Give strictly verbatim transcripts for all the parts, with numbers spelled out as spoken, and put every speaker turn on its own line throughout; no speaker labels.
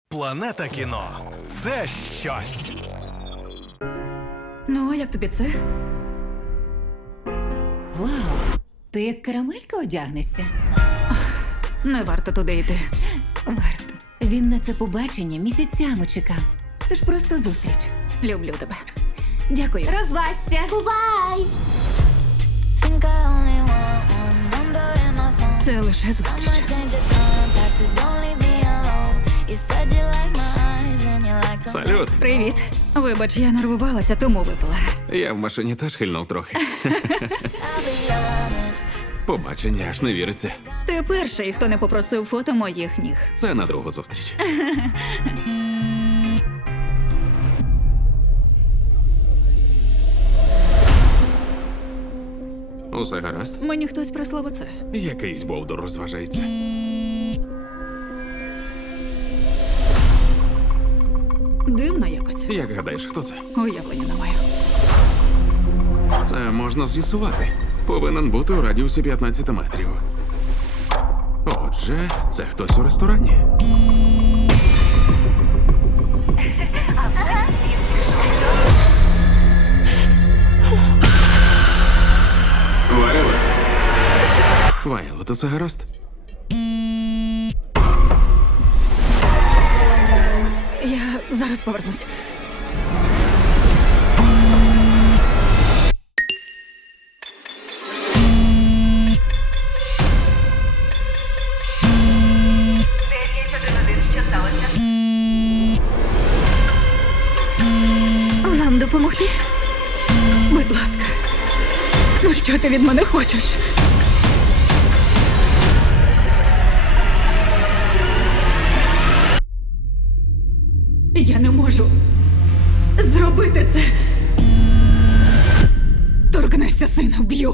Планета кіно – це щось.
Ну, а як тобі це?
Вау, ти як карамелька одягнешся?
Не варто туди йти.
Варто. Він на це побачення місяцями чекав. Це ж просто зустріч.
Люблю тебе.
Дякую. Розвасся.
Бувай! Think I only want one number in my phone.
Це лише
I'ma
зустріч.
change your contact, but don't leave me alone. You said you like my eyes and you like to
Салют.
Привіт. Вибач, я нервувалася, тому випила.
Я в машині теж хильнув трохи.
I'll be honest.
Побачення аж не віриться.
Ти перший, хто не попросив фото моїх ніг.
Це на другу зустріч. Усе гаразд?
Мені хтось прислав оце.
Якийсь бовдур розважається.
Дивно якось.
Як гадаєш, хто це?
Уявлення не маю.
Це можна з'ясувати. Повинен бути у радіусі п'ятнадцять метрів. Отже, це хтось у ресторані. Вайлот. Вайлот, усе гаразд?
Я зараз повернусь. Вам допомогти? Будь ласка. Ну що ти від мене хочеш? Я не можу зробити це. Торкнешся сина, вб'ю.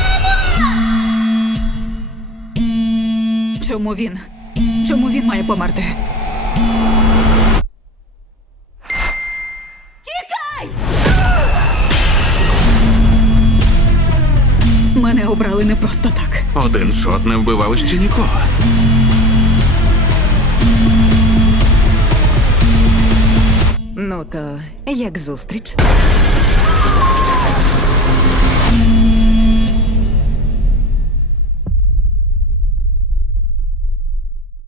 Чому він? Чому він має померти? Тікай! Мене обрали не просто так.
Один шот не вбивав ще нікого.
Ну то як зустріч?